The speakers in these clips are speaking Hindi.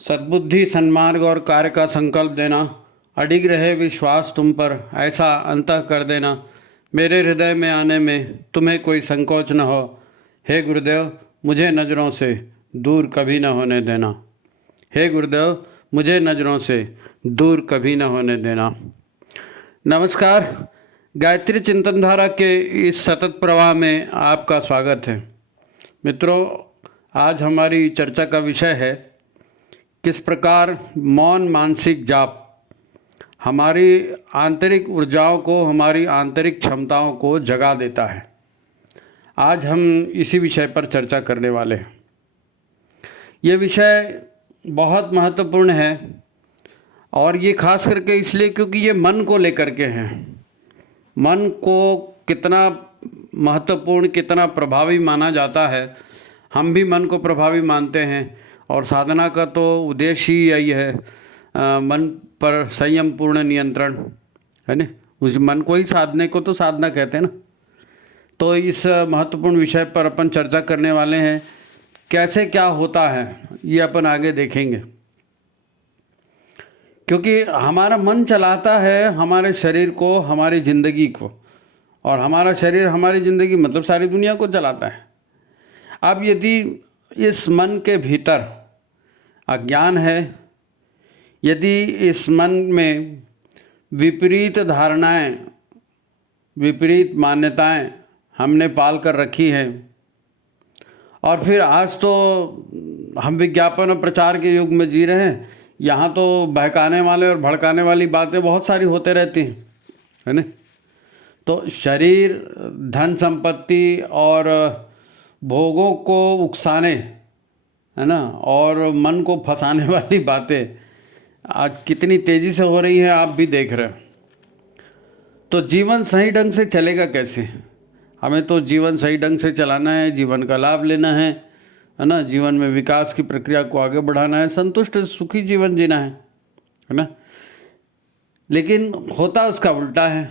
सद्बुद्धि, सन्मार्ग और कार्य का संकल्प देना, अडिग रहे विश्वास तुम पर, ऐसा अंतः कर देना, मेरे हृदय में आने में तुम्हें कोई संकोच न हो। हे गुरुदेव, मुझे नज़रों से दूर कभी न होने देना। हे गुरुदेव, मुझे नज़रों से दूर कभी न होने देना। नमस्कार, गायत्री चिंतन धारा के इस सतत प्रवाह में आपका स्वागत है। मित्रों, आज हमारी चर्चा का विषय है किस प्रकार मौन मानसिक जाप हमारी आंतरिक ऊर्जाओं को, हमारी आंतरिक क्षमताओं को जगा देता है। आज हम इसी विषय पर चर्चा करने वाले हैं। ये विषय बहुत महत्वपूर्ण है और ये खास करके इसलिए क्योंकि ये मन को लेकर के हैं। मन को कितना महत्वपूर्ण, कितना प्रभावी माना जाता है। हम भी मन को प्रभावी मानते हैं और साधना का तो उद्देश्य ही यही है, मन पर संयम पूर्ण नियंत्रण, है ना। उस मन को ही साधने को तो साधना कहते हैं ना। तो इस महत्वपूर्ण विषय पर अपन चर्चा करने वाले हैं। कैसे क्या होता है ये अपन आगे देखेंगे, क्योंकि हमारा मन चलाता है हमारे शरीर को, हमारी ज़िंदगी को, और हमारा शरीर हमारी ज़िंदगी मतलब सारी दुनिया को चलाता है। अब यदि इस मन के भीतर अज्ञान है, यदि इस मन में विपरीत धारणाएं, विपरीत मान्यताएं हमने पाल कर रखी हैं, और फिर आज तो हम विज्ञापन और प्रचार के युग में जी रहे हैं। यहाँ तो बहकाने वाले और भड़काने वाली बातें बहुत सारी होते रहती हैं, है ना। तो शरीर, धन संपत्ति और भोगों को उकसाने, है ना, और मन को फंसाने वाली बातें आज कितनी तेज़ी से हो रही हैं, आप भी देख रहे हैं। तो जीवन सही ढंग से चलेगा कैसे? हमें तो जीवन सही ढंग से चलाना है, जीवन का लाभ लेना है ना, जीवन में विकास की प्रक्रिया को आगे बढ़ाना है, संतुष्ट सुखी जीवन जीना है ना। लेकिन होता उसका उल्टा है।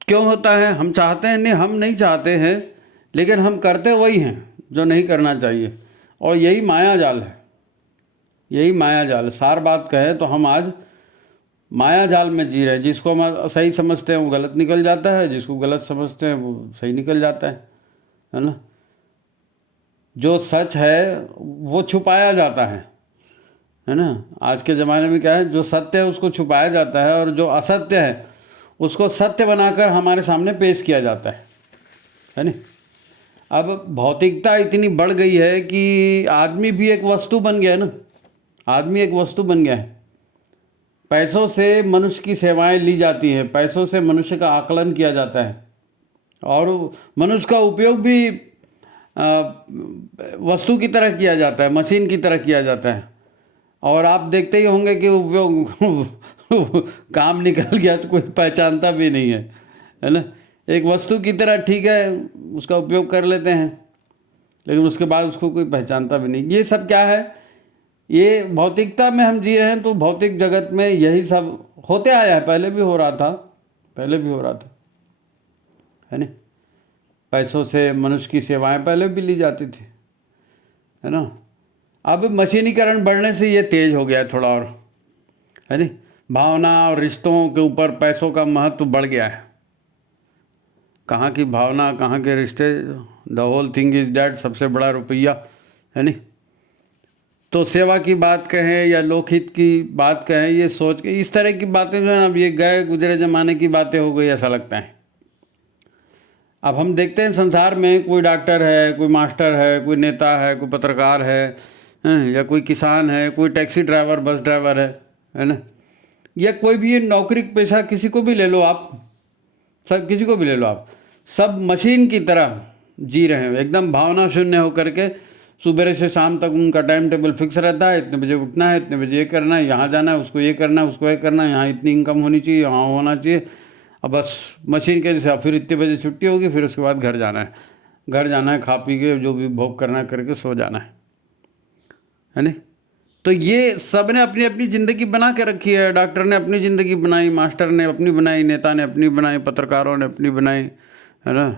क्यों होता है? हम चाहते हैं नहीं, हम नहीं चाहते हैं, लेकिन हम करते वही हैं जो नहीं करना चाहिए। और यही माया जाल है, यही माया जाल। सार बात कहें तो हम आज माया जाल में जी रहे हैं। जिसको हम सही समझते हैं वो गलत निकल जाता है, जिसको गलत समझते हैं वो सही निकल जाता है ना। जो सच है वो छुपाया जाता है ना। आज के ज़माने में क्या है, जो सत्य है उसको छुपाया जाता है और जो असत्य है उसको सत्य बनाकर हमारे सामने पेश किया जाता है ना। अब भौतिकता इतनी बढ़ गई है कि आदमी भी एक वस्तु बन गया है ना। आदमी एक वस्तु बन गया है। पैसों से मनुष्य की सेवाएं ली जाती हैं, पैसों से मनुष्य का आकलन किया जाता है और मनुष्य का उपयोग भी वस्तु की तरह किया जाता है, मशीन की तरह किया जाता है। और आप देखते ही होंगे कि उपयोग काम निकल गया तो कोई पहचानता भी नहीं है ना। एक वस्तु की तरह ठीक है, उसका उपयोग कर लेते हैं, लेकिन उसके बाद उसको कोई पहचानता भी नहीं। ये सब क्या है? ये भौतिकता में हम जी रहे हैं। तो भौतिक जगत में यही सब होते आया है, पहले भी हो रहा था, पहले भी हो रहा था, है ना। पैसों से मनुष्य की सेवाएं पहले भी ली जाती थी, है ना। अब मशीनीकरण बढ़ने से ये तेज हो गया है थोड़ा और, है ना। भावना और रिश्तों के ऊपर पैसों का महत्व बढ़ गया है। कहाँ की भावना, कहाँ के रिश्ते, the whole thing is that, सबसे बड़ा रुपया, है ना। तो सेवा की बात कहें या लोकहित की बात कहें, ये सोच के इस तरह की बातें जो है ना, अब ये गए गुजरे ज़माने की बातें हो गई ऐसा लगता है। अब हम देखते हैं संसार में कोई डॉक्टर है, कोई मास्टर है, कोई नेता है, कोई पत्रकार है, या कोई किसान है, कोई टैक्सी ड्राइवर, बस ड्राइवर है ना। या कोई भी ये नौकरी पेशा किसी को भी ले लो आप, सब किसी को भी ले लो आप, सब मशीन की तरह जी रहे हैं, एकदम भावना शून्य होकर के। सुबह से शाम तक उनका टाइम टेबल फिक्स रहता है, इतने बजे उठना है, इतने बजे ये करना है, यहाँ जाना है, उसको ये करना है, उसको ये करना है, यहाँ इतनी इनकम होनी चाहिए, यहाँ होना चाहिए। अब बस मशीन के जैसे फिर इतने बजे छुट्टी होगी, फिर उसके बाद घर जाना है, घर जाना है, खा पी के जो भी भोग करना है करके सो जाना है ना। तो ये सब ने अपनी अपनी ज़िंदगी बना के रखी है। डॉक्टर ने अपनी ज़िंदगी बनाई, मास्टर ने अपनी बनाई, नेता ने अपनी बनाई, पत्रकारों ने अपनी बनाई, है ना,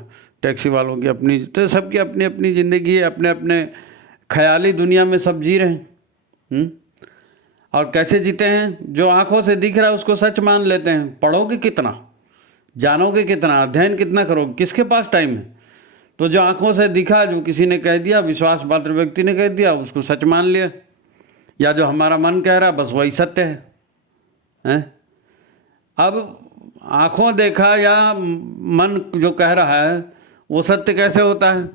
टैक्सी वालों की अपनी। तो सबकी अपनी अपनी ज़िंदगी है, अपने अपने ख्याली दुनिया में सब जी रहे हैं, हम्म? और कैसे जीते हैं? जो आंखों से दिख रहा है उसको सच मान लेते हैं। पढ़ोगे कितना, जानोगे कितना, अध्ययन कितना करोगे, किसके पास टाइम है? तो जो आंखों से दिखा, जो किसी ने कह दिया, विश्वास पात्र व्यक्ति ने कह दिया, उसको सच मान लिया। या जो हमारा मन कह रहा बस वही सत्य है, हैं? अब आंखों देखा या मन जो कह रहा है वो सत्य कैसे होता है?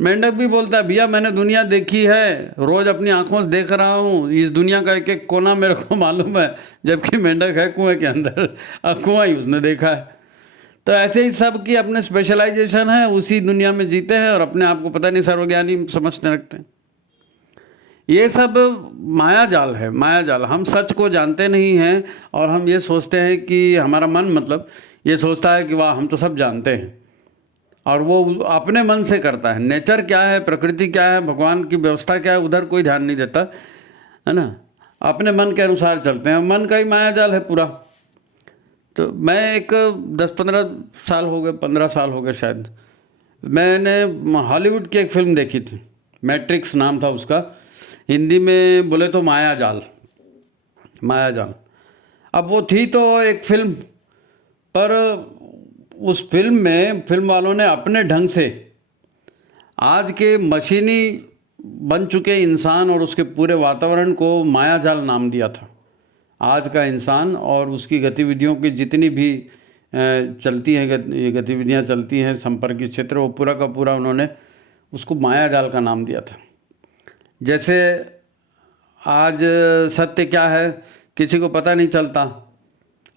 मेंढक भी बोलता है, भैया मैंने दुनिया देखी है, रोज अपनी आंखों से देख रहा हूँ, इस दुनिया का एक एक कोना मेरे को मालूम है। जबकि मेंढक है कुएं के अंदर, अब कुआं ही उसने देखा है। तो ऐसे ही सब की अपने स्पेशलाइजेशन है, उसी दुनिया में जीते हैं और अपने आप को पता नहीं सर्वज्ञानी समझते रखते हैं। ये सब माया जाल है, माया जाल। हम सच को जानते नहीं हैं और हम ये सोचते हैं कि हमारा मन मतलब ये सोचता है कि वाह हम तो सब जानते हैं, और वो अपने मन से करता है। नेचर क्या है, प्रकृति क्या है, भगवान की व्यवस्था क्या है, उधर कोई ध्यान नहीं देता, है ना। अपने मन के अनुसार चलते हैं, मन का ही माया जाल है पूरा। तो मैं एक 10-15 साल हो गए, 15 साल हो गए शायद, मैंने हॉलीवुड की एक फिल्म देखी थी, मैट्रिक्स नाम था उसका, हिंदी में बोले तो माया जाल, माया जाल। अब वो थी तो एक फिल्म, पर उस फिल्म में फिल्म वालों ने अपने ढंग से आज के मशीनी बन चुके इंसान और उसके पूरे वातावरण को माया जाल नाम दिया था। आज का इंसान और उसकी गतिविधियों की जितनी भी चलती हैं, गतिविधियां चलती हैं, संपर्क क्षेत्र, वो पूरा का पूरा उन्होंने उसको माया जाल का नाम दिया था। जैसे आज सत्य क्या है किसी को पता नहीं चलता,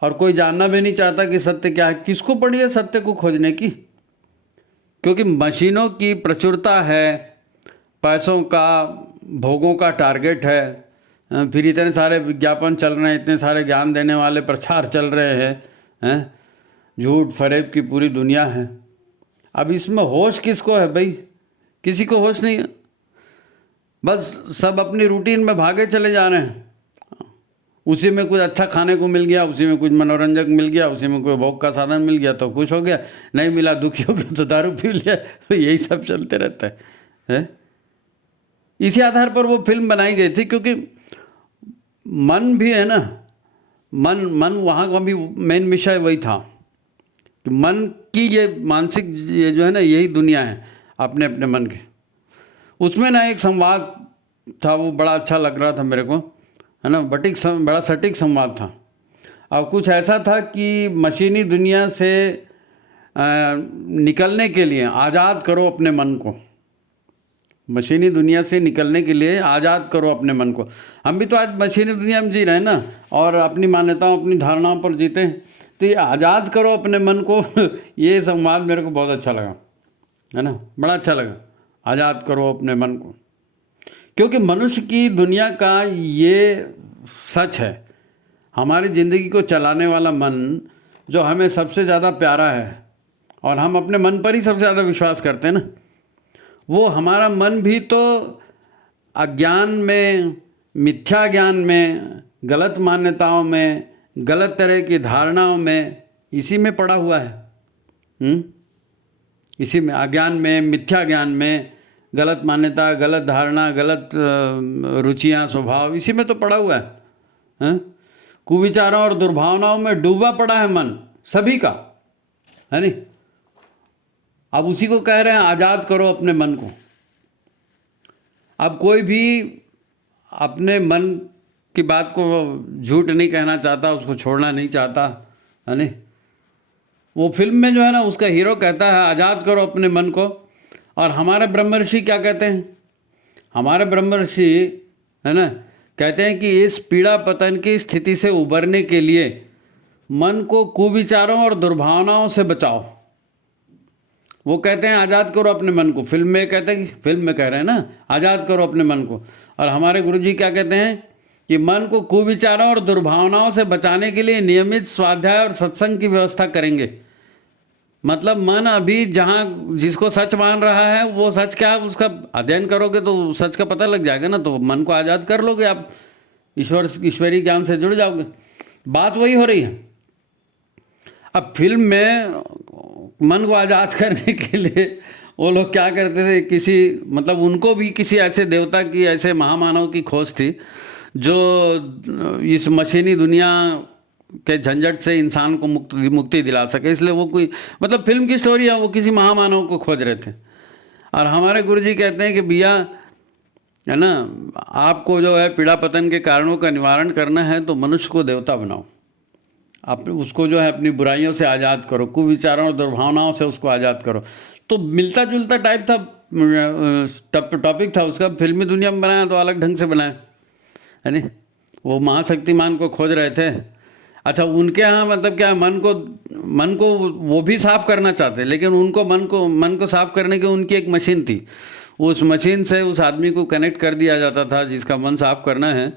और कोई जानना भी नहीं चाहता कि सत्य क्या है। किसको पड़ी है सत्य को खोजने की? क्योंकि मशीनों की प्रचुरता है, पैसों का, भोगों का टारगेट है, फिर इतने सारे विज्ञापन चल रहे हैं, इतने सारे ज्ञान देने वाले प्रचार चल रहे हैं, झूठ फरेब की पूरी दुनिया है। अब इसमें होश किसको है भाई? किसी को होश नहीं है। बस सब अपनी रूटीन में भागे चले जा रहे हैं। उसी में कुछ अच्छा खाने को मिल गया, उसी में कुछ मनोरंजक मिल गया, उसी में कोई भोग का साधन मिल गया तो खुश हो गया, नहीं मिला दुखी हो गया तो दारू पी लिया। तो यही सब चलते रहता है। इसी आधार पर वो फिल्म बनाई गई थी, क्योंकि मन भी है ना, मन वहाँ का भी मेन विषय वही था कि मन की ये मानसिक ये जो है ना, यही दुनिया है अपने अपने मन के। उसमें ना एक संवाद था, वो बड़ा अच्छा लग रहा था मेरे को, है ना, बड़ा सटीक संवाद था। और कुछ ऐसा था कि मशीनी दुनिया से निकलने के लिए आज़ाद करो अपने मन को, मशीनी दुनिया से निकलने के लिए आज़ाद करो अपने मन को। हम भी तो आज मशीनी दुनिया में जी रहे हैं ना, और अपनी मान्यताओं, अपनी धारणाओं पर जीते हैं। तो ये आज़ाद करो अपने मन को ये संवाद मेरे को बहुत अच्छा लगा, है ना, बड़ा अच्छा लगा। आज़ाद करो अपने मन को, क्योंकि मनुष्य की दुनिया का ये सच है, हमारी ज़िंदगी को चलाने वाला मन जो हमें सबसे ज़्यादा प्यारा है, और हम अपने मन पर ही सबसे ज़्यादा विश्वास करते हैं ना, वो हमारा मन भी तो अज्ञान में, मिथ्या ज्ञान में, गलत मान्यताओं में, गलत तरह की धारणाओं में, इसी में पड़ा हुआ है। इसी में, अज्ञान में, मिथ्या ज्ञान में, गलत मान्यता, गलत धारणा, गलत रुचियाँ, स्वभाव, इसी में तो पड़ा हुआ है। कुविचारों और दुर्भावनाओं में डूबा पड़ा है मन सभी का, है नहीं। अब उसी को कह रहे हैं आज़ाद करो अपने मन को। अब कोई भी अपने मन की बात को झूठ नहीं कहना चाहता, उसको छोड़ना नहीं चाहता, है नहीं। वो फिल्म में जो है ना, उसका हीरो कहता है आज़ाद करो अपने मन को, और हमारे ब्रह्मर्षि क्या कहते हैं? हमारे ब्रह्मर्षि, है ना, कहते हैं कि इस पीड़ा पतन की स्थिति से उबरने के लिए मन को कुविचारों और दुर्भावनाओं से बचाओ। वो कहते हैं आज़ाद करो अपने मन को। फिल्म में कहते हैं कि, फिल्म में कह रहे हैं ना, आज़ाद करो अपने मन को। और हमारे गुरुजी क्या कहते हैं कि मन को कुविचारों और दुर्भावनाओं से बचाने के लिए नियमित स्वाध्याय और सत्संग की व्यवस्था करेंगे। मतलब मन अभी जहाँ जिसको सच मान रहा है वो सच क्या है उसका अध्ययन करोगे तो सच का पता लग जाएगा ना, तो मन को आज़ाद कर लोगे आप, ईश्वरीय ज्ञान से जुड़ जाओगे। बात वही हो रही है। अब फिल्म में मन को आज़ाद करने के लिए वो लोग क्या करते थे, किसी मतलब उनको भी किसी ऐसे देवता की, ऐसे महामानव की खोज थी जो इस मशीनी दुनिया के झंझट से इंसान को मुक्ति दिला सके। इसलिए वो कोई मतलब फिल्म की स्टोरी है, वो किसी महामानव को खोज रहे थे। और हमारे गुरुजी कहते हैं कि भैया है ना, आपको जो है पीड़ा पतन के कारणों का निवारण करना है तो मनुष्य को देवता बनाओ। आप उसको जो है अपनी बुराइयों से आज़ाद करो, कुविचारों और दुर्भावनाओं से उसको आज़ाद करो। तो मिलता जुलता टाइप था, टॉपिक था उसका। फिल्मी दुनिया में बनाया तो अलग ढंग से बनाया, है नहीं। वो महाशक्तिमान को खोज रहे थे। अच्छा, उनके यहाँ मतलब क्या, मन को वो भी साफ करना चाहते, लेकिन उनको मन को साफ करने की उनकी एक मशीन थी। उस मशीन से उस आदमी को कनेक्ट कर दिया जाता था जिसका मन साफ करना है,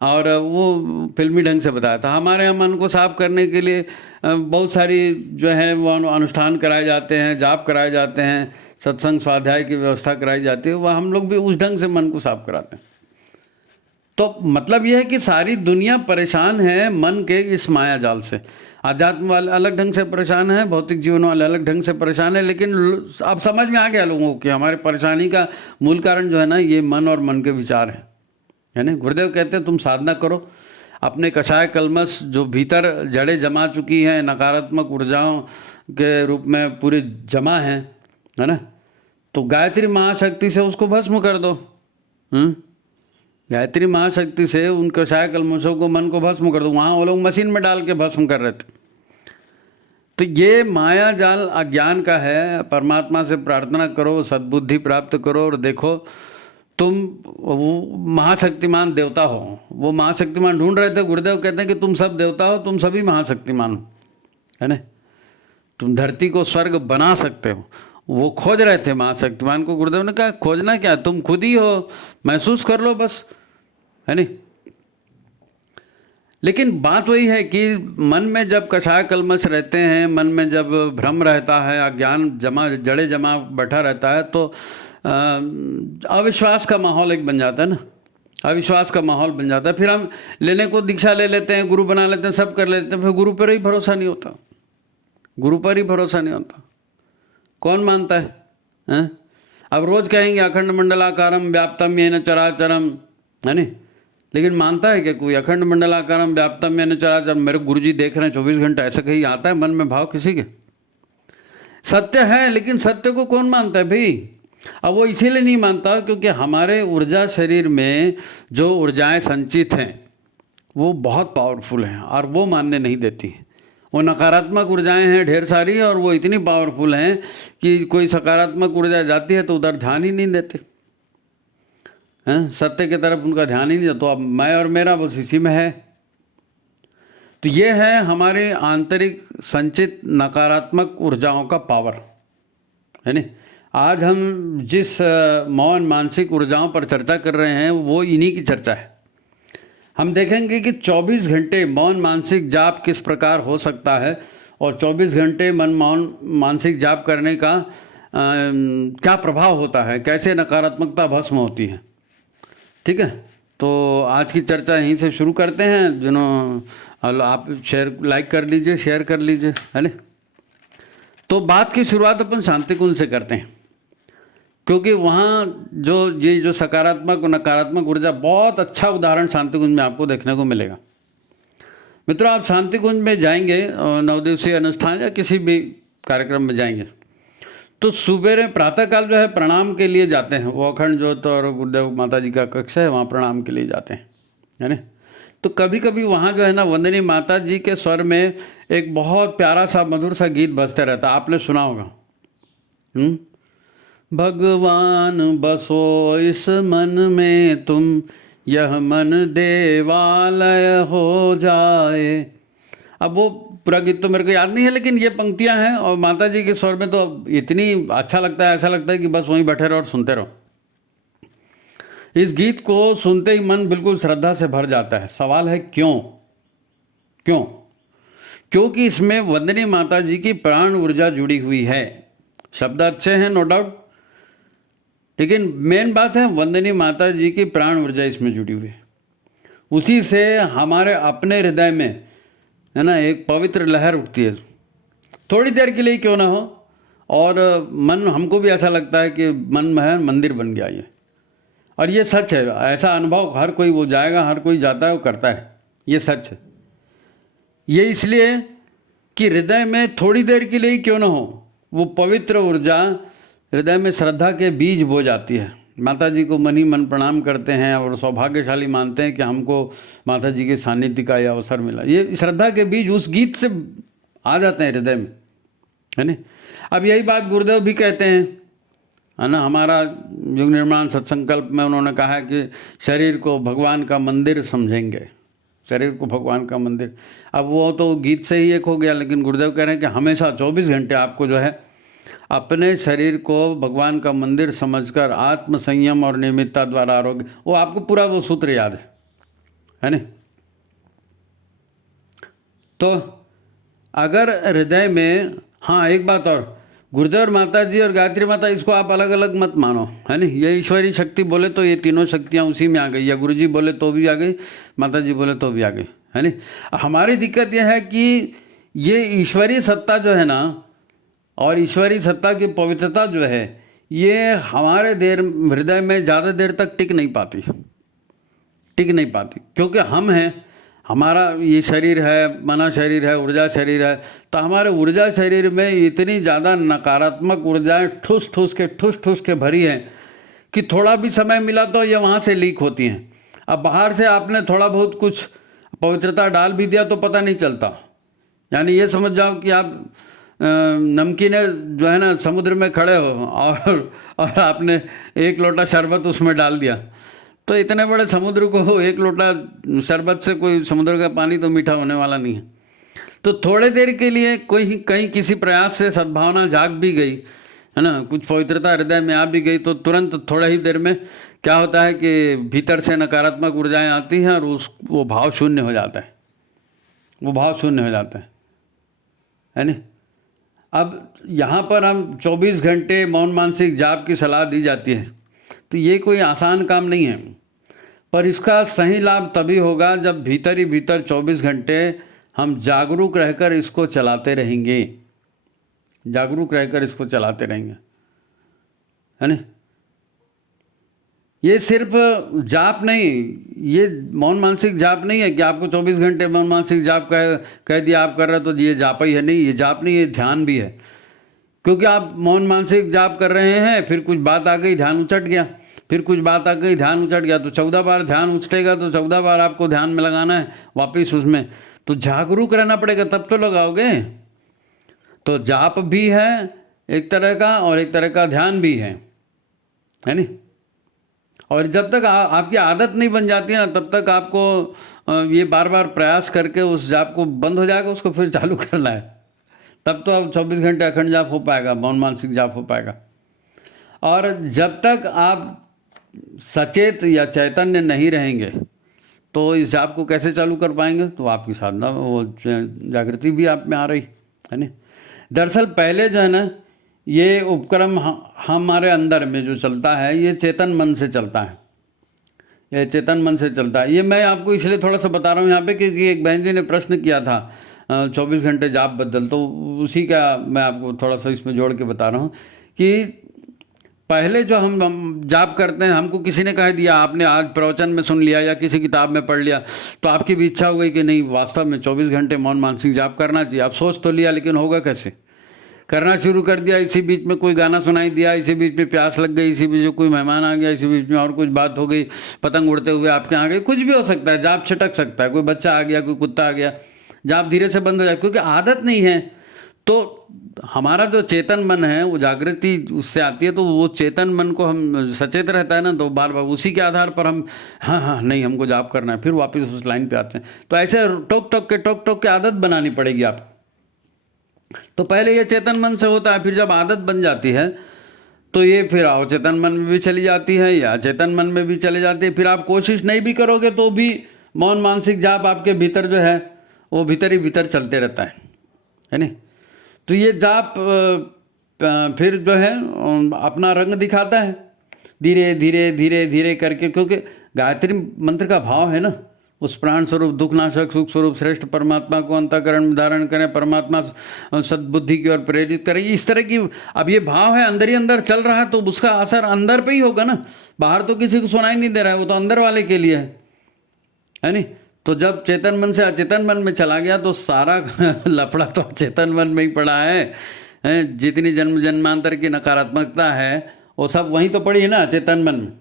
और वो फिल्मी ढंग से बताया था। हमारे यहाँ मन को साफ करने के लिए बहुत सारी जो है वो अनुष्ठान कराए जाते हैं, जाप कराए जाते हैं, सत्संग स्वाध्याय की व्यवस्था कराई जाती है। वह हम लोग भी उस ढंग से मन को साफ कराते हैं। तो मतलब यह है कि सारी दुनिया परेशान है मन के इस माया जाल से। आध्यात्म वाले अलग ढंग से परेशान है, भौतिक जीवन वाले अलग ढंग से परेशान है। लेकिन अब समझ में आ गया लोगों को कि हमारे परेशानी का मूल कारण जो है ना, ये मन और मन के विचार है ना। गुरुदेव कहते हैं तुम साधना करो, अपने कषाय कलमश जो भीतर जड़ें जमा चुकी हैं, नकारात्मक ऊर्जाओं के रूप में पूरी जमा है ना, तो गायत्री महाशक्ति से उसको भस्म कर दो। गायत्री महाशक्ति से उन कषाय कलमशों को, मन को भस्म कर दो। वहाँ वो लोग मशीन में डाल के भस्म कर रहे थे। तो ये माया जाल अज्ञान का है। परमात्मा से प्रार्थना करो, सद्बुद्धि प्राप्त करो, और देखो तुम वो महाशक्तिमान देवता हो। वो महाशक्तिमान ढूंढ रहे थे। गुरुदेव कहते हैं कि तुम सब देवता हो, तुम सभी महाशक्तिमान हो, है ना। तुम धरती को स्वर्ग बना सकते हो। वो खोज रहे थे महाशक्तिमान को। गुरुदेव ने कहा खोजना क्या, तुम खुद ही हो, महसूस कर लो बस, है नहीं। लेकिन बात वही है कि मन में जब कषाय कलमश रहते हैं, मन में जब भ्रम रहता है, अज्ञान जड़े जमा बैठा रहता है, तो अविश्वास का माहौल एक बन जाता है ना। अविश्वास का माहौल बन जाता है। फिर हम लेने को दीक्षा ले लेते हैं, गुरु बना लेते हैं, सब कर लेते हैं, फिर गुरु पर ही भरोसा नहीं होता। गुरु पर ही भरोसा नहीं होता। कौन मानता है? अब रोज़ कहेंगे अखंड मंडलाकारम व्याप्तम येन चराचरम, है नहीं, लेकिन मानता है क्या कोई? अखंड मंडलाकारम व्याप्तम येन चराचरम, मेरे गुरुजी देख रहे हैं 24 घंटे, ऐसा कहीं आता है मन में भाव किसी के? सत्य है, लेकिन सत्य को कौन मानता है भाई? अब वो इसीलिए नहीं मानता क्योंकि हमारे ऊर्जा शरीर में जो ऊर्जाएं संचित हैं वो बहुत पावरफुल हैं, और वो मानने नहीं देती। वो नकारात्मक ऊर्जाएं हैं ढेर सारी, और वो इतनी पावरफुल हैं कि कोई सकारात्मक ऊर्जा जाती है तो उधर ध्यान ही नहीं देते हैं, सत्य की तरफ उनका ध्यान ही नहीं देता। तो अब मैं और मेरा बस इसी में है। तो ये है हमारे आंतरिक संचित नकारात्मक ऊर्जाओं का पावर, है नहीं। आज हम जिस मौन मानसिक ऊर्जाओं पर चर्चा कर रहे हैं वो इन्हीं की चर्चा है। हम देखेंगे कि 24 घंटे मौन मानसिक जाप किस प्रकार हो सकता है, और 24 घंटे मौन मानसिक जाप करने का क्या प्रभाव होता है, कैसे नकारात्मकता भस्म होती है। ठीक है, तो आज की चर्चा यहीं से शुरू करते हैं। जिन्होंने आप लाइक कर लीजिए, शेयर कर लीजिए, है ना। तो बात की शुरुआत अपन शांति कुंज से करते हैं, क्योंकि वहाँ जो सकारात्मक और नकारात्मक ऊर्जा, बहुत अच्छा उदाहरण शांति कुंज में आपको देखने को मिलेगा। मित्रों, आप शांति कुंज में जाएंगे, 9 दिवसीय अनुष्ठान या किसी भी कार्यक्रम में जाएंगे, तो सुबह प्रातःकाल जो है प्रणाम के लिए जाते हैं। वो अखंड ज्योत और गुरुदेव माता जी का कक्ष है, वहाँ प्रणाम के लिए जाते हैं, है ना। तो कभी कभी वहाँ जो है ना, वंदनी माता जी के स्वर में एक बहुत प्यारा सा मधुर सा गीत बजते रहता, आपने सुना होगा। भगवान बसो इस मन में तुम, यह मन देवालय हो जाए। अब वो पूरा गीत तो मेरे को याद नहीं है, लेकिन ये पंक्तियां हैं और माता जी के स्वर में तो इतनी अच्छा लगता है, ऐसा लगता है कि बस वहीं बैठे रहो और सुनते रहो। इस गीत को सुनते ही मन बिल्कुल श्रद्धा से भर जाता है। सवाल है क्यों? क्योंकि इसमें वंदनी माता जी की प्राण ऊर्जा जुड़ी हुई है। शब्द अच्छे हैं, नो डाउट, लेकिन मेन बात है वंदनी माता जी की प्राण ऊर्जा इसमें जुड़ी हुई है। उसी से हमारे अपने हृदय में, है ना, एक पवित्र लहर उठती है। थोड़ी देर के लिए क्यों ना हो, और मन, हमको भी ऐसा लगता है कि मन है मंदिर बन गया ये। और ये सच है, ऐसा अनुभव हर कोई, वो जाएगा, हर कोई जाता है, वो करता है, ये सच है। ये इसलिए कि हृदय में थोड़ी देर के लिए ही क्यों ना हो, वो पवित्र ऊर्जा हृदय में श्रद्धा के बीज बो जाती है। माता जी को मन ही मन प्रणाम करते हैं और सौभाग्यशाली मानते हैं कि हमको माता जी के सानिध्य का यह अवसर मिला। ये श्रद्धा के बीज उस गीत से आ जाते हैं हृदय में, है ना। अब यही बात गुरुदेव भी कहते हैं, है ना। हमारा युग निर्माण सत्संकल्प में उन्होंने कहा है कि शरीर को भगवान का मंदिर समझेंगे, शरीर को भगवान का मंदिर। अब वो तो गीत से ही एक हो गया, लेकिन गुरुदेव कह रहे हैं कि हमेशा 24 घंटे आपको जो है अपने शरीर को भगवान का मंदिर समझकर आत्म संयम और नियमितता द्वारा आरोग्य, वो आपको पूरा वो सूत्र याद है ना। तो अगर हृदय में, हाँ एक बात और, गुरुदेव और माता जी और गायत्री माता, इसको आप अलग अलग मत मानो, है ना। ये ईश्वरी शक्ति बोले तो ये तीनों शक्तियाँ उसी में आ गई, या गुरु जी बोले तो भी आ गई, माता जी बोले तो भी आ गई, है ना। हमारी दिक्कत यह है कि ये ईश्वरीय सत्ता जो है ना, और ईश्वरीय सत्ता की पवित्रता जो है, ये हमारे हृदय में ज़्यादा देर तक टिक नहीं पाती, क्योंकि हम हैं, हमारा ये शरीर है, मना शरीर है, ऊर्जा शरीर है। तो हमारे ऊर्जा शरीर में इतनी ज़्यादा नकारात्मक ऊर्जाएं ठूस ठूस के भरी हैं कि थोड़ा भी समय मिला तो ये वहाँ से लीक होती हैं। अब बाहर से आपने थोड़ा बहुत कुछ पवित्रता डाल भी दिया तो पता नहीं चलता। यानी ये समझ जाओ कि आप नमकीने जो है ना समुद्र में खड़े हो और आपने एक लोटा शरबत उसमें डाल दिया, तो इतने बड़े समुद्र को एक लोटा शरबत से कोई समुद्र का पानी तो मीठा होने वाला नहीं है। तो थोड़े देर के लिए कोई कहीं किसी प्रयास से सद्भावना जाग भी गई, है ना, कुछ पवित्रता हृदय में आ भी गई, तो तुरंत थोड़ा ही देर में क्या होता है कि भीतर से नकारात्मक ऊर्जाएं आती हैं और वो भाव शून्य हो जाता है, है ना। अब यहाँ पर हम 24 घंटे मौन मानसिक जाप की सलाह दी जाती है, तो ये कोई आसान काम नहीं है, पर इसका सही लाभ तभी होगा जब भीतर ही भीतर 24 घंटे हम जागरूक रहकर इसको चलाते रहेंगे, है ना। ये सिर्फ जाप नहीं, ये मौन मानसिक जाप नहीं है कि आपको 24 घंटे मौन मानसिक जाप कह दिया आप कर रहे तो ये जाप ही है, नहीं, ये जाप नहीं, ये ध्यान भी है। क्योंकि आप मौन मानसिक जाप कर रहे हैं, फिर कुछ बात आ गई, ध्यान उचट गया, फिर कुछ बात आ गई, ध्यान उचट गया, तो 14 बार ध्यान उचटेगा, तो 14 बार आपको ध्यान में लगाना है वापस उसमें, तो जागरूक रहना पड़ेगा, तब तो लगाओगे। तो जाप भी है एक तरह का और एक तरह का ध्यान भी है नहीं। और जब तक आपकी आदत नहीं बन जाती है ना, तब तक आपको ये बार बार प्रयास करके उस जाप को बंद हो जाएगा, उसको फिर चालू करना है, तब तो अब 24 घंटे अखंड जाप हो पाएगा, मौन मानसिक जाप हो पाएगा। और जब तक आप सचेत या चैतन्य नहीं रहेंगे तो इस जाप को कैसे चालू कर पाएंगे। तो आपकी साधना, वो जागृति भी आप में आ रही है ना। दरअसल पहले जो है ना, ये उपक्रम हमारे अंदर में जो चलता है, ये चेतन मन से चलता है, ये मैं आपको इसलिए थोड़ा सा बता रहा हूँ यहाँ पे, क्योंकि एक बहन जी ने प्रश्न किया था 24 घंटे जाप बदल, तो उसी का मैं आपको थोड़ा सा इसमें जोड़ के बता रहा हूँ कि पहले जो हम जाप करते हैं, हमको किसी ने कह दिया, आपने आज प्रवचन में सुन लिया या किसी किताब में पढ़ लिया, तो आपकी भी इच्छा हो गई कि नहीं, वास्तव में 24 घंटे मौन मानसिक जाप करना चाहिए। आप सोच तो लिया, लेकिन होगा कैसे, करना शुरू कर दिया, इसी बीच में कोई गाना सुनाई दिया, इसी बीच में प्यास लग गई, इसी बीच में कोई मेहमान आ गया, इसी बीच में और कुछ बात हो गई, पतंग उड़ते हुए आपके यहाँ आ गई, कुछ भी हो सकता है, जाप छिटक सकता है, कोई बच्चा आ गया, कोई कुत्ता आ गया, जाप धीरे से बंद हो जाए, क्योंकि आदत नहीं है। तो हमारा जो चेतन मन है, वो जागृति उससे आती है, तो वो चेतन मन को हम सचेत रहता है ना, तो बार बार उसी के आधार पर हम हाँ नहीं हमको जाप करना है, फिर वापस उस लाइन पे आते हैं। तो ऐसे टोक टोक के आदत बनानी पड़ेगी आपको। तो पहले ये चेतन मन से होता है, फिर जब आदत बन जाती है तो ये फिर अवचेतन मन में भी चली जाती है या चेतन मन में भी चली जाती है। फिर आप कोशिश नहीं भी करोगे तो भी मौन मानसिक जाप आपके भीतर जो है वो भीतर ही भीतर चलते रहता है नहीं। तो ये जाप फिर जो है अपना रंग दिखाता है धीरे धीरे करके, क्योंकि गायत्री मंत्र का भाव है ना, उस प्राण स्वरूप दुखनाशक सुख स्वरूप श्रेष्ठ परमात्मा को अंतःकरण में धारण करें, परमात्मा सद्बुद्धि की ओर प्रेरित करें। इस तरह की अब ये भाव है, अंदर ही अंदर चल रहा है, तो उसका असर अंदर पे ही होगा ना, बाहर तो किसी को सुनाई नहीं दे रहा है, वो तो अंदर वाले के लिए है नहीं। तो जब चेतन मन से अचेतन मन में चला गया तो सारा लफड़ा तो चेतन मन में ही पड़ा है। जितनी जन्म जन्मांतर की नकारात्मकता है वो सब वहीं तो पड़ी है ना चेतन मन में,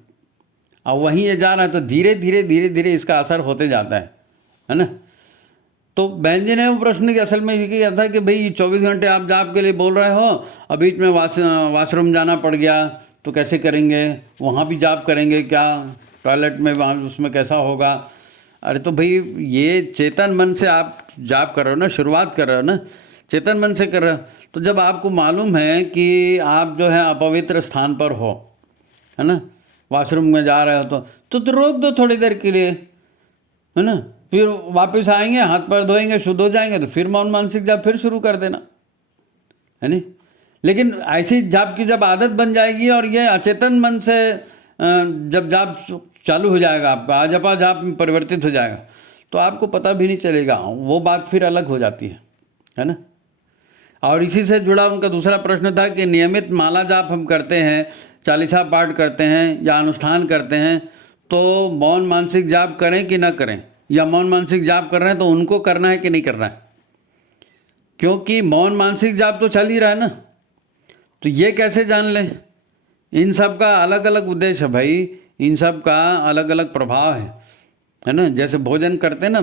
और वहीं ये जा रहा है, तो धीरे धीरे धीरे धीरे इसका असर होते जाता है ना। तो बहन जी ने वो प्रश्न की असल में ये किया था कि भाई 24 घंटे आप जाप के लिए बोल रहे हो, अब बीच में वाशरूम जाना पड़ गया तो कैसे करेंगे, वहाँ भी जाप करेंगे क्या, टॉयलेट में वहाँ उसमें कैसा होगा। अरे तो भाई ये चेतन मन से आप जाप कर रहे हो ना, शुरुआत कर रहे हो ना, चेतन मन से कर रहे हो। तो जब आपको मालूम है कि आप जो है अपवित्र स्थान पर हो, है ना, वॉशरूम में जा रहे हो तो रोक दो थोड़ी देर के लिए, है ना, फिर वापस आएंगे, हाथ पैर धोएंगे, शुद्ध हो जाएंगे, तो फिर मौन मानसिक जाप फिर शुरू कर देना, है नहीं। लेकिन ऐसी जाप की जब आदत बन जाएगी और ये अचेतन मन से जब जाप चालू हो जाएगा, आपका आजपा जाप में परिवर्तित हो जाएगा, तो आपको पता भी नहीं चलेगा, वो बात फिर अलग हो जाती है ना। और इसी से जुड़ा उनका दूसरा प्रश्न था कि नियमित माला जाप हम करते हैं, चालीसा पाठ करते हैं या अनुष्ठान करते हैं, तो मौन मानसिक जाप करें कि ना करें, या मौन मानसिक जाप कर रहे हैं तो उनको करना है कि नहीं करना है, क्योंकि मौन मानसिक जाप तो चल ही रहा है ना। तो ये कैसे जान लें, इन सब का अलग अलग उद्देश्य है भाई, इन सब का अलग अलग प्रभाव है ना। जैसे भोजन करते हैं ना,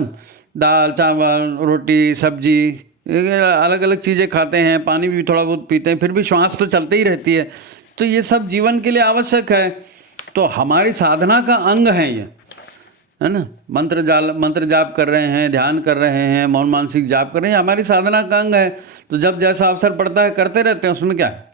दाल चावल रोटी सब्जी अलग अलग चीज़ें खाते हैं, पानी भी थोड़ा बहुत पीते हैं, फिर भी श्वास तो चलती ही रहती है, तो ये सब जीवन के लिए आवश्यक है। तो हमारी साधना का अंग है ये, है ना। मंत्र जाप कर रहे हैं, ध्यान कर रहे हैं, मौन मानसिक जाप कर रहे हैं, हमारी साधना का अंग है। तो जब जैसा अवसर पड़ता है करते रहते हैं, उसमें क्या है।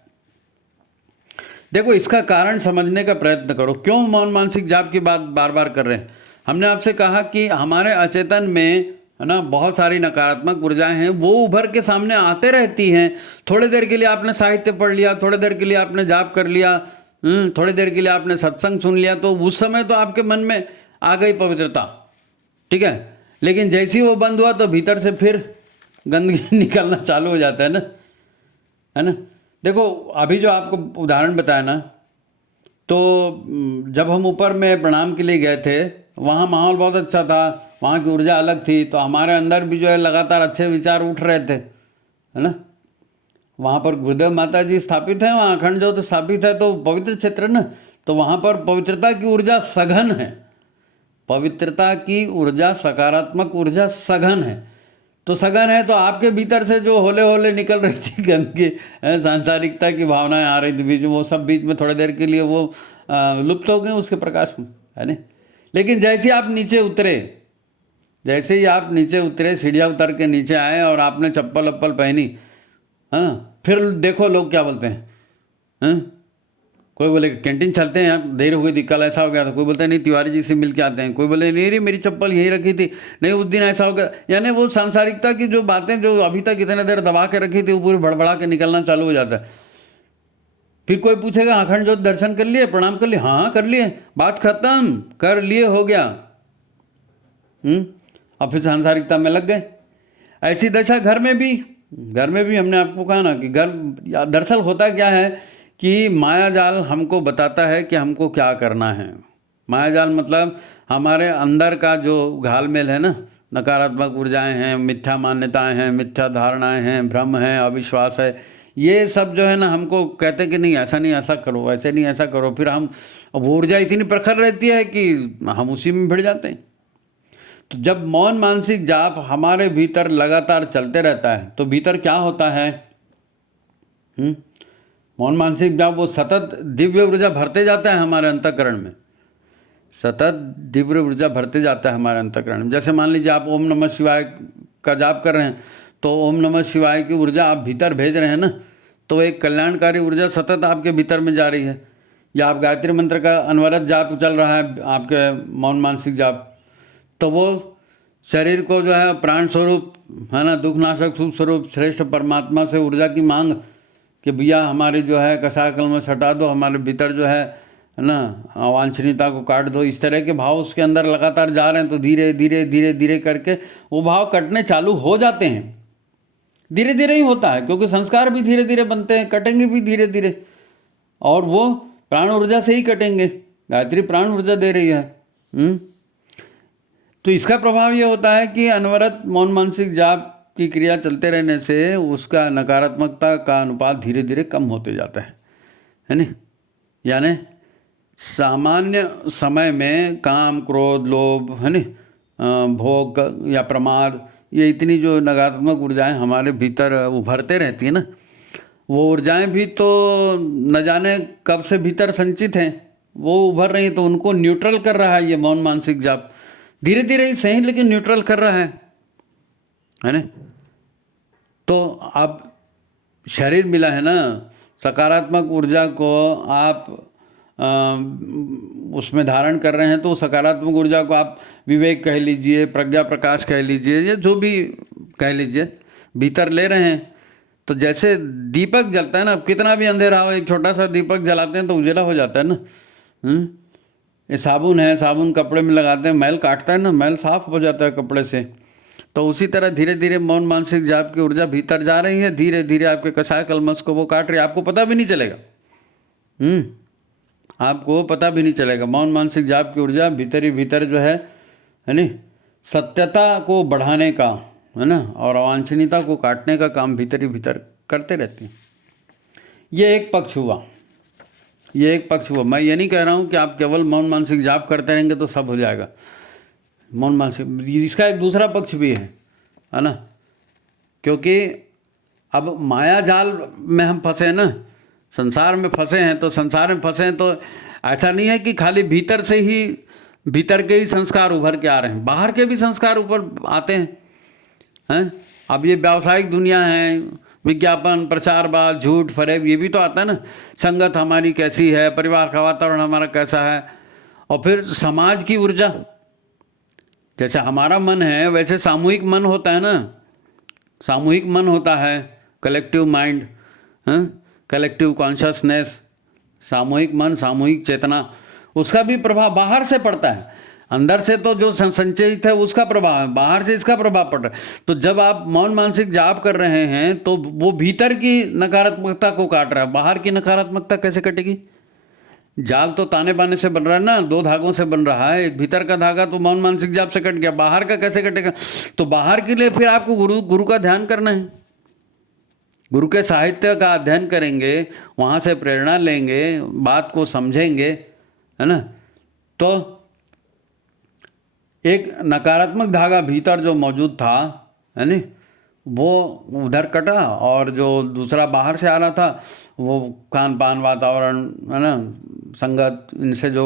देखो इसका कारण समझने का प्रयत्न करो, क्यों मौन मानसिक जाप की बात बार बार कर रहे हैं। हमने आपसे कहा कि हमारे अचेतन में, है ना, बहुत सारी नकारात्मक ऊर्जाएं हैं, वो उभर के सामने आते रहती हैं। थोड़ी देर के लिए आपने साहित्य पढ़ लिया, थोड़ी देर के लिए आपने जाप कर लिया, थोड़ी देर के लिए आपने सत्संग सुन लिया, तो उस समय तो आपके मन में आ गई पवित्रता, ठीक है। लेकिन जैसे ही वो बंद हुआ तो भीतर से फिर गंदगी निकलना चालू हो जाता है ना। देखो अभी जो आपको उदाहरण बताया ना, तो जब हम ऊपर में प्रणाम के लिए गए थे, वहाँ माहौल बहुत अच्छा था, वहाँ की ऊर्जा अलग थी, तो हमारे अंदर भी जो है लगातार अच्छे विचार उठ रहे थे, है ना। वहाँ पर गुरुदेव माता जी स्थापित है, वहाँ अखंड ज्योत स्थापित है, तो पवित्र क्षेत्र ना, तो वहाँ पर पवित्रता की ऊर्जा सघन है, पवित्रता की ऊर्जा, सकारात्मक ऊर्जा सघन है। तो सघन है तो आपके भीतर से जो होले होले निकल रही थी गंदगी, सांसारिकता की भावनाएं आ रही थी बीच में, वो सब बीच में थोड़ी देर के लिए वो लुप्त हो गए उसके प्रकाश में, है ना। लेकिन जैसे ही आप नीचे उतरे, जैसे ही आप नीचे उतरे, सीढ़ियाँ उतर के नीचे आए और आपने चप्पल वप्पल पहनी, हाँ, फिर देखो लोग क्या बोलते हैं। कोई बोले कैंटीन चलते हैं, देर हो गई थी, कल ऐसा हो गया था। कोई बोलता है नहीं तिवारी जी से मिल के आते हैं। कोई बोले नहीं रे मेरी चप्पल यहीं रखी थी, नहीं उस दिन ऐसा हो गया। यानी वो सांसारिकता की जो बातें जो अभी तक इतने देर दबा के रखी थी, वो पूरी भड़बड़ा के निकलना चालू हो जाता है। फिर कोई पूछेगा अखंड ज्योत दर्शन कर लिए, प्रणाम कर लिए, हाँ कर लिए, बात खत्म, कर लिए, हो गया। अब फिर सांसारिकता में लग गए। ऐसी दशा घर में भी हमने आपको कहा ना कि घर, दरअसल होता क्या है कि माया जाल हमको बताता है कि हमको क्या करना है। माया जाल मतलब हमारे अंदर का जो घालमेल है ना, नकारात्मक ऊर्जाएं हैं, मिथ्या मान्यताएं हैं, मिथ्या धारणाएं हैं, भ्रम है, अविश्वास है, ये सब जो है ना हमको कहते कि नहीं ऐसा नहीं ऐसा करो, ऐसे नहीं ऐसा करो। फिर हम, वो ऊर्जा इतनी प्रखर रहती है कि हम उसी में भिड़ जाते हैं। तो जब मौन मानसिक जाप हमारे भीतर लगातार चलते रहता है तो भीतर क्या होता है, मौन मानसिक जाप वो सतत दिव्य ऊर्जा भरते जाता है हमारे अंतःकरण में, सतत दिव्य ऊर्जा भरते जाता है हमारे अंतःकरण में। जैसे मान लीजिए आप ओम नमः शिवाय का जाप कर रहे हैं, तो ओम नमः शिवाय की ऊर्जा आप भीतर भेज रहे हैं ना, तो एक कल्याणकारी ऊर्जा सतत आपके भीतर में जा रही है। या आप गायत्री मंत्र का अनवरत जाप चल रहा है आपके मौन मानसिक जाप, तो वो शरीर को जो है प्राण स्वरूप, है ना, दुखनाशक सुख स्वरूप श्रेष्ठ परमात्मा से ऊर्जा की मांग कि भैया हमारी जो है कसाकल में सटा दो, हमारे भीतर जो है है ना, अवांछनीयता को काट दो, इस तरह के भाव उसके अंदर लगातार जा रहे हैं, तो धीरे धीरे धीरे धीरे करके वो भाव कटने चालू हो जाते हैं। धीरे धीरे ही होता है, क्योंकि संस्कार भी धीरे धीरे बनते हैं, कटेंगे भी धीरे धीरे, और वो प्राण ऊर्जा से ही कटेंगे। गायत्री प्राण ऊर्जा दे रही है। तो इसका प्रभाव ये होता है कि अनवरत मौन मानसिक जाप की क्रिया चलते रहने से उसका नकारात्मकता का अनुपात धीरे धीरे कम होते जाता है ना। यानी सामान्य समय में काम, क्रोध, लोभ, है ना, भोग या प्रमाद, ये इतनी जो नकारात्मक ऊर्जाएं हमारे भीतर उभरते रहती है ना, वो ऊर्जाएं भी तो न जाने कब से भीतर संचित हैं, वो उभर रही हैं, तो उनको न्यूट्रल कर रहा है ये मौन मानसिक जाप। धीरे धीरे ही सही, लेकिन न्यूट्रल कर रहा है ना। तो अब शरीर मिला है ना, सकारात्मक ऊर्जा को आप उसमें धारण कर रहे हैं, तो सकारात्मक ऊर्जा को आप विवेक कह लीजिए, प्रज्ञा प्रकाश कह लीजिए, या जो भी कह लीजिए, भीतर ले रहे हैं। तो जैसे दीपक जलता है ना, अब कितना भी अंधेरा हो, एक छोटा सा दीपक जलाते हैं तो उजेला हो जाता है ना। ये साबुन है, साबुन कपड़े में लगाते हैं, मैल काटता है ना, मैल साफ हो जाता है कपड़े से। तो उसी तरह धीरे धीरे मौन मानसिक जाप की ऊर्जा भीतर जा रही है, धीरे धीरे आपके कषाय कलमश को वो काट रही है, आपको पता भी नहीं चलेगा। आपको पता भी नहीं चलेगा। मौन मानसिक जाप की ऊर्जा भीतर ही भीतर जो है ना, सत्यता को बढ़ाने का, है ना, और अवांछनीयता को काटने का काम भीतर ही भीतर करते रहती है। ये एक पक्ष हुआ, ये एक पक्ष हुआ। मैं ये नहीं कह रहा हूँ कि आप केवल मौन मानसिक जाप करते रहेंगे तो सब हो जाएगा। मौन मानसिक, इसका एक दूसरा पक्ष भी है ना, क्योंकि अब माया जाल में हम फंसे हैं ना, संसार में फंसे हैं। तो संसार में फंसे हैं तो ऐसा नहीं है कि खाली भीतर से ही, भीतर के ही संस्कार उभर के आ रहे हैं, बाहर के भी संस्कार ऊपर आते हैं। अब ये व्यावसायिक दुनिया है, विज्ञापन, प्रचारवाद, झूठ, फरेब, ये भी तो आता है ना। संगत हमारी कैसी है, परिवार का वातावरण हमारा कैसा है, और फिर समाज की ऊर्जा। जैसे हमारा मन है वैसे सामूहिक मन होता है ना, सामूहिक मन होता है, कलेक्टिव माइंड, कलेक्टिव कॉन्शसनेस, सामूहिक मन, सामूहिक चेतना, उसका भी प्रभाव बाहर से पड़ता है। अंदर से तो जो संचयित है उसका प्रभाव है, बाहर से इसका प्रभाव पड़ रहा है। तो जब आप मौन मानसिक जाप कर रहे हैं तो वो भीतर की नकारात्मकता को काट रहा है, बाहर की नकारात्मकता कैसे कटेगी? जाल तो ताने बाने से बन रहा है ना, 2 धागों से बन रहा है। एक भीतर का धागा तो मौन मानसिक जाप से कट गया, बाहर का कैसे कटेगा? तो बाहर के लिए फिर आपको गुरु का ध्यान करना है, गुरु के साहित्य का अध्ययन करेंगे, वहाँ से प्रेरणा लेंगे, बात को समझेंगे, है ना। तो एक नकारात्मक धागा भीतर जो मौजूद था, है ना, वो उधर कटा, और जो दूसरा बाहर से आ रहा था वो खान पान, वातावरण, है ना, संगत, इनसे जो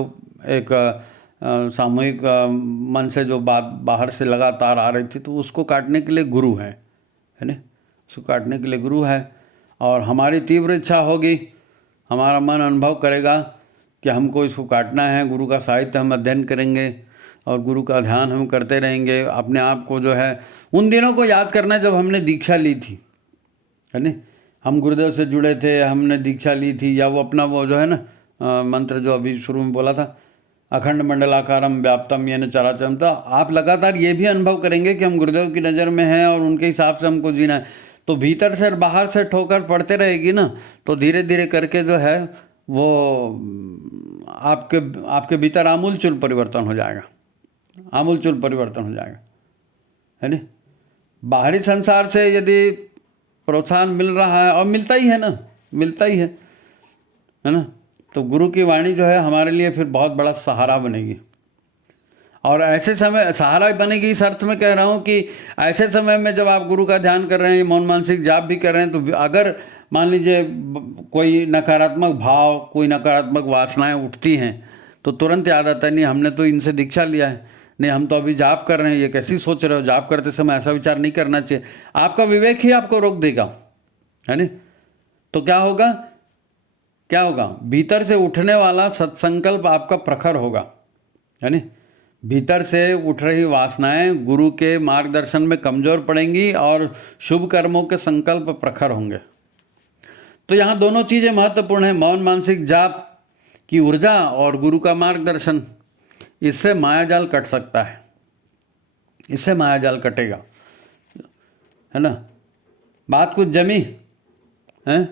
एक सामूहिक मन से जो बात बाहर से लगातार आ रही थी, तो उसको काटने के लिए गुरु है ना, उसको काटने के लिए गुरु है। और हमारी तीव्र इच्छा होगी, हमारा मन अनुभव करेगा कि हमको इसको काटना है, गुरु का साहित्य हम अध्ययन करेंगे और गुरु का ध्यान हम करते रहेंगे। अपने आप को जो है उन दिनों को याद करना जब हमने दीक्षा ली थी, है ना, हम गुरुदेव से जुड़े थे, हमने दीक्षा ली थी, या वो अपना वो जो है ना मंत्र जो अभी शुरू में बोला था, अखंड मंडलाकारम व्याप्तम येन चराचरम। तो आप लगातार ये भी अनुभव करेंगे कि हम गुरुदेव की नज़र में हैं और उनके हिसाब से हमको जीना है। तो भीतर से बाहर से ठोकर पड़ते रहेगी ना, तो धीरे धीरे करके जो है वो आपके भीतर आमूल चूल परिवर्तन हो जाएगा, आमूल चूल परिवर्तन हो जाएगा, है ना। बाहरी संसार से यदि प्रोत्साहन मिल रहा है, और मिलता ही है ना, मिलता ही है ना, तो गुरु की वाणी जो है हमारे लिए फिर बहुत बड़ा सहारा बनेगी। और ऐसे समय सहारा बनेगी, इस अर्थ में कह रहा हूँ कि ऐसे समय में जब आप गुरु का ध्यान कर रहे हैं, मौन मानसिक जाप भी कर रहे हैं, तो अगर मान लीजिए कोई नकारात्मक भाव, कोई नकारात्मक वासनाएं उठती हैं, तो तुरंत याद आता है, नहीं हमने तो इनसे दीक्षा लिया है, नहीं हम तो अभी जाप कर रहे हैं, ये कैसी सोच रहे हो, जाप करते समय ऐसा विचार नहीं करना चाहिए। आपका विवेक ही आपको रोक देगा, है ना। तो क्या होगा, क्या होगा, भीतर से उठने वाला सत्संकल्प आपका प्रखर होगा, है ना। भीतर से उठ रही वासनाएं गुरु के मार्गदर्शन में कमज़ोर पड़ेंगी और शुभ कर्मों के संकल्प प्रखर होंगे। तो यहाँ दोनों चीज़ें महत्वपूर्ण हैं। मौन मानसिक जाप की ऊर्जा और गुरु का मार्गदर्शन, इससे मायाजाल कट सकता है, इससे मायाजाल कटेगा, है ना। बात कुछ जमी है।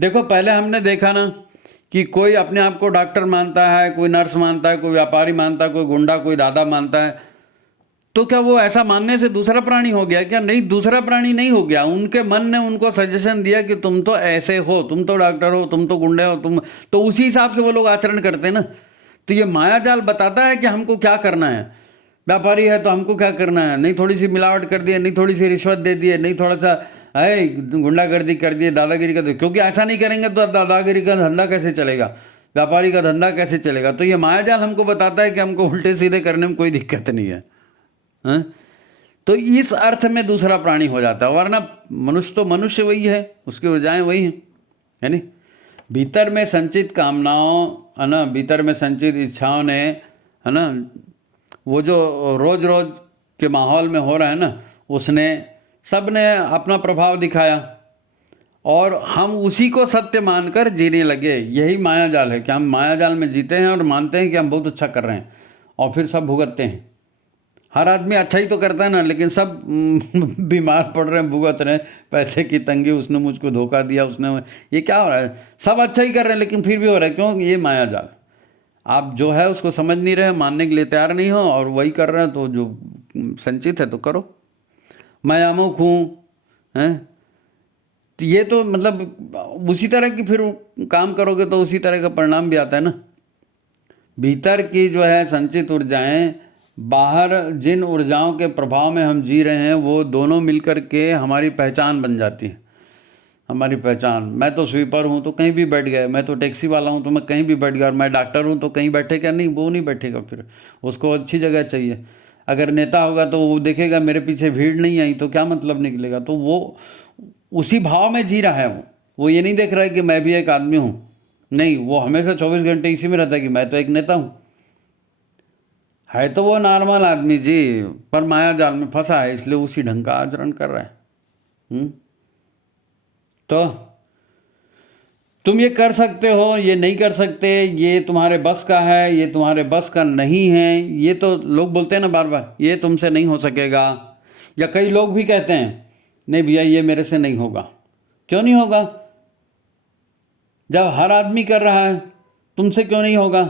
देखो पहले हमने देखा ना कि कोई अपने आप को डॉक्टर मानता है, कोई नर्स मानता है, कोई व्यापारी मानता है, कोई गुंडा, कोई दादा मानता है, तो क्या वो ऐसा मानने से दूसरा प्राणी हो गया क्या? नहीं, दूसरा प्राणी नहीं हो गया। उनके मन ने उनको सजेशन दिया कि तुम तो ऐसे हो, तुम तो डॉक्टर हो, तुम तो गुंडे हो, तुम तो उसी हिसाब से वो लोग आचरण करते हैं ना। तो ये मायाजाल बताता है कि हमको क्या करना है। व्यापारी है तो हमको क्या करना है, नहीं थोड़ी सी मिलावट कर दिए, नहीं थोड़ी सी रिश्वत दे दिए, नहीं थोड़ा सा है गुंडागर्दी कर दिए, दादागिरी कर दिए, क्योंकि ऐसा नहीं करेंगे तो दादागिरी का धंधा कैसे चलेगा, व्यापारी का धंधा कैसे चलेगा। तो ये मायाजाल हमको बताता है कि हमको उल्टे सीधे करने में कोई दिक्कत नहीं है, हाँ? तो इस अर्थ में दूसरा प्राणी हो जाता है, वरना मनुष्य तो मनुष्य वही है, उसकी ऊर्जाएं वही हैं, है नहीं। भीतर में संचित कामनाओं, है ना, भीतर में संचित इच्छाओं ने, है ना, वो जो रोज रोज के माहौल में हो रहा है ना, उसने सब ने अपना प्रभाव दिखाया और हम उसी को सत्य मानकर जीने लगे। यही मायाजाल है कि हम मायाजाल में जीते हैं और मानते हैं कि हम बहुत अच्छा कर रहे हैं, और फिर सब भुगतते हैं। हर आदमी अच्छा ही तो करता है ना, लेकिन सब बीमार पड़ रहे हैं, भुगत रहे हैं, पैसे की तंगी, उसने मुझको धोखा दिया, उसने, ये क्या हो रहा है? सब अच्छा ही कर रहे हैं लेकिन फिर भी हो रहा है, क्यों? ये मायाजाल। आप जो है उसको समझ नहीं रहे, मानने के लिए तैयार नहीं हो, और वही कर रहे हैं। तो जो संचित है तो करो, मैं अमुक हूँ, हैं, तो ये तो मतलब उसी तरह की फिर काम करोगे तो उसी तरह का परिणाम भी आता है ना। भीतर की जो है संचित ऊर्जाएं, बाहर जिन ऊर्जाओं के प्रभाव में हम जी रहे हैं, वो दोनों मिलकर के हमारी पहचान बन जाती है। हमारी पहचान, मैं तो स्वीपर हूँ तो कहीं भी बैठ गए, मैं तो टैक्सी वाला हूँ तो मैं कहीं भी बैठ गया, और मैं डॉक्टर हूँ तो कहीं बैठेगा नहीं, वो नहीं बैठेगा, फिर उसको अच्छी जगह चाहिए। अगर नेता होगा तो वो देखेगा मेरे पीछे भीड़ नहीं आई तो क्या मतलब निकलेगा, तो वो उसी भाव में जी रहा है। वो ये नहीं देख रहा है कि मैं भी एक आदमी हूँ, नहीं, वो हमेशा 24 घंटे इसी में रहता है कि मैं तो एक नेता हूँ। है तो वो नॉर्मल आदमी जी, पर माया जाल में फंसा है, इसलिए उसी ढंग का आचरण कर रहा है। तो तुम ये कर सकते हो, ये नहीं कर सकते, ये तुम्हारे बस का है, ये तुम्हारे बस का नहीं है, ये तो लोग बोलते हैं ना बार बार, ये तुमसे नहीं हो सकेगा। या कई लोग भी कहते हैं नहीं भैया ये मेरे से नहीं होगा। क्यों नहीं होगा? जब हर आदमी कर रहा है, तुमसे क्यों नहीं होगा?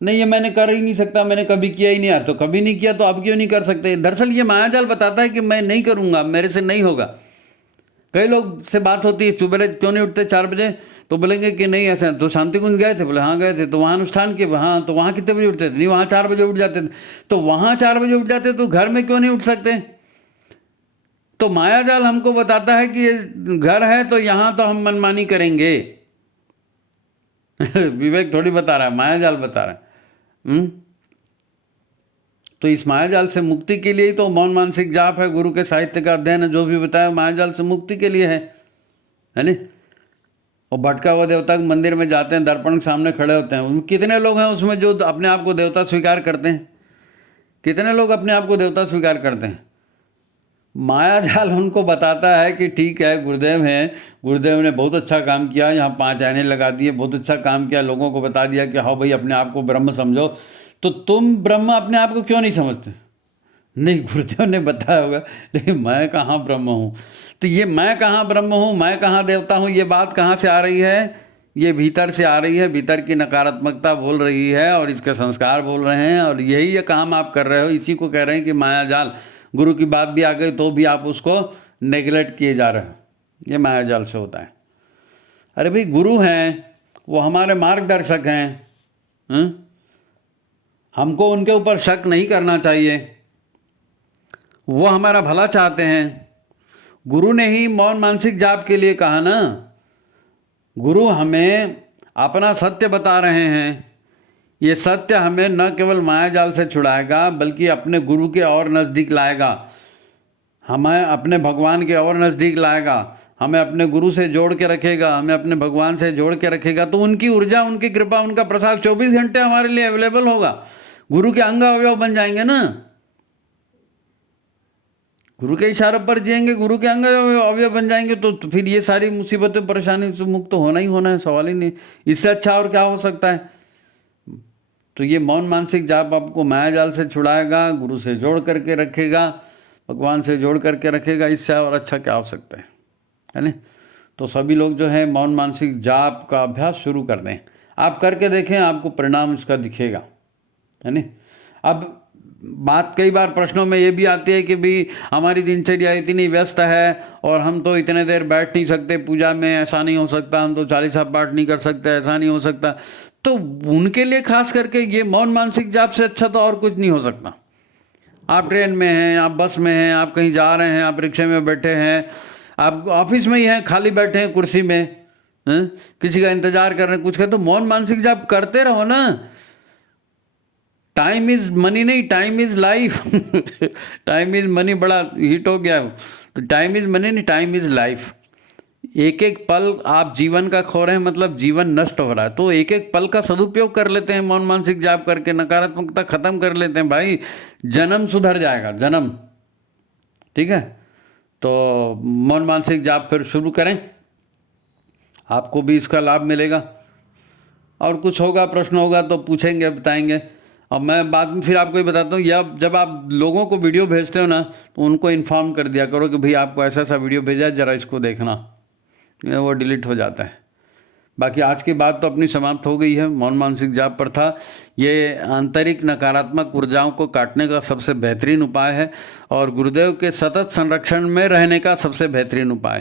नहीं, ये मैंने कर ही नहीं सकता, मैंने कभी किया ही नहीं। यार तो कभी नहीं किया तो अब क्यों नहीं कर सकते? दरअसल ये मायाजाल बताता है कि मैं नहीं करूँगा, मेरे से नहीं होगा। कई लोग से बात होती है, सुबह क्यों नहीं उठते 4 बजे, तो बोलेंगे कि नहीं ऐसा। तो शांति कुंज गए थे, बोले हाँ गए थे। तो वहाँ अनुष्ठान किए, हाँ, तो वहाँ कितने बजे उठते थे? नहीं, वहाँ 4 बजे उठ जाते थे। तो वहाँ 4 बजे उठ जाते तो घर में क्यों नहीं उठ सकते? तो मायाजाल हमको बताता है कि ये घर है तो यहाँ तो हम मनमानी करेंगे। विवेक थोड़ी बता रहा है, मायाजाल बता रहा है। तो इस मायाजाल से मुक्ति के लिए ही तो मौन मानसिक जाप है, गुरु के साहित्य का अध्ययन है, जो भी बताया मायाजाल से मुक्ति के लिए है नहीं। और भटका हुआ देवता के मंदिर में जाते हैं, दर्पण के सामने खड़े होते हैं, कितने लोग हैं उसमें जो अपने आप को देवता स्वीकार करते हैं? कितने लोग अपने आप को देवता स्वीकार करते हैं? मायाजाल उनको बताता है कि ठीक है, गुरुदेव हैं, गुरुदेव ने बहुत अच्छा काम किया, यहाँ 5 आने लगा दिए, बहुत अच्छा काम किया, लोगों को बता दिया कि हाँ भाई अपने आप को ब्रह्म समझो। तो तुम ब्रह्म अपने आप को क्यों नहीं समझते? नहीं, गुरुदेव ने बताया होगा, लेकिन मैं कहाँ ब्रह्म हूँ? तो ये मैं कहाँ ब्रह्म हूँ, मैं कहाँ देवता हूँ, ये बात कहाँ से आ रही है? ये भीतर से आ रही है, भीतर की नकारात्मकता बोल रही है और इसके संस्कार बोल रहे हैं, और यही ये काम आप कर रहे हो। इसी को कह रहे हैं कि मायाजाल। गुरु की बात भी आ गई तो भी आप उसको नेगलेक्ट किए जा रहे हो, ये मायाजाल से होता है। अरे भाई, गुरु हैं, वो हमारे मार्गदर्शक हैं, हमको उनके ऊपर शक नहीं करना चाहिए, वो हमारा भला चाहते हैं। गुरु ने ही मौन मानसिक जाप के लिए कहा ना। गुरु हमें अपना सत्य बता रहे हैं। ये सत्य हमें न केवल मायाजाल से छुड़ाएगा, बल्कि अपने गुरु के और नज़दीक लाएगा, हमें अपने भगवान के और नज़दीक लाएगा, हमें अपने गुरु से जोड़ के रखेगा, हमें अपने भगवान से जोड़ के रखेगा। तो उनकी ऊर्जा, उनकी कृपा, उनका प्रसाद 24 घंटे हमारे लिए अवेलेबल होगा। गुरु के अंग अवयव बन जाएंगे ना, गुरु के इशारों पर जिएंगे, गुरु के अंग अवयव बन जाएंगे, तो फिर ये सारी मुसीबतें परेशानी से मुक्त होना ही होना है, सवाल ही नहीं। इससे अच्छा और क्या हो सकता है? तो ये मौन मानसिक जाप आपको माया जाल से छुड़ाएगा, गुरु से जोड़ करके रखेगा, भगवान से जोड़ करके रखेगा। इससे और अच्छा क्या हो सकता है ना। तो सभी लोग जो है मौन मानसिक जाप का अभ्यास शुरू कर दें। आप करके देखें, आपको परिणाम इसका दिखेगा, है ना। अब बात कई बार प्रश्नों में ये भी आती है कि भाई हमारी दिनचर्या इतनी व्यस्त है और हम तो इतने देर बैठ नहीं सकते पूजा में, ऐसा नहीं हो सकता, हम तो 40 पाठ नहीं कर सकते, ऐसा नहीं हो सकता। तो उनके लिए खास करके ये मौन मानसिक जाप से अच्छा तो और कुछ नहीं हो सकता। आप ट्रेन में हैं, आप बस में हैं, आप कहीं जा रहे हैं, आप रिक्शे में बैठे हैं, आप ऑफिस में ही हैं, खाली बैठे हैं कुर्सी में, हैं? किसी का इंतजार कर रहे हैं, कुछ करें, तो मौन मानसिक जाप करते रहो ना। टाइम इज़ मनी नहीं, time is life. Time is money बड़ा हिट हो गया, तो टाइम इज़ मनी नहीं, टाइम इज़ लाइफ। एक एक पल आप जीवन का खो रहे हैं, मतलब जीवन नष्ट हो रहा है। तो एक एक पल का सदुपयोग कर लेते हैं मौन मानसिक जाप करके, नकारात्मकता खत्म कर लेते हैं भाई, जन्म सुधर जाएगा, जन्म। ठीक है, तो मौन मानसिक जाप फिर शुरू करें, आपको भी इसका लाभ मिलेगा। और कुछ होगा, प्रश्न होगा तो पूछेंगे, बताएंगे। अब मैं बाद में फिर आपको ये बताता हूँ, या जब आप लोगों को वीडियो भेजते हो ना, तो उनको इन्फॉर्म कर दिया करो कि भाई आपको ऐसा ऐसा वीडियो भेजा, ज़रा इसको देखना, वो डिलीट हो जाता है। बाकी आज की बात तो अपनी समाप्त हो गई है। मौन मानसिक जाप पर था, ये आंतरिक नकारात्मक ऊर्जाओं को काटने का सबसे बेहतरीन उपाय है और गुरुदेव के सतत संरक्षण में रहने का सबसे बेहतरीन उपाय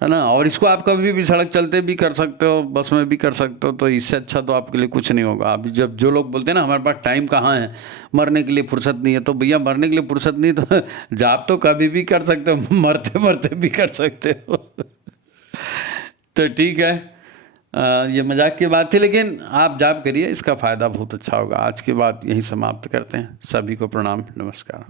है ना। और इसको आप कभी भी सड़क चलते भी कर सकते हो, बस में भी कर सकते हो, तो इससे अच्छा तो आपके लिए कुछ नहीं होगा। अभी जब जो लोग बोलते हैं ना हमारे पास टाइम कहाँ है, मरने के लिए फुर्सत नहीं है, तो भैया मरने के लिए फुर्सत नहीं तो जाप तो कभी भी कर सकते हो, मरते मरते भी कर सकते हो। तो ठीक है, ये मजाक की बात थी, लेकिन आप जाप करिए, इसका फ़ायदा बहुत अच्छा होगा। आज की बात यहीं समाप्त करते हैं। सभी को प्रणाम, नमस्कार।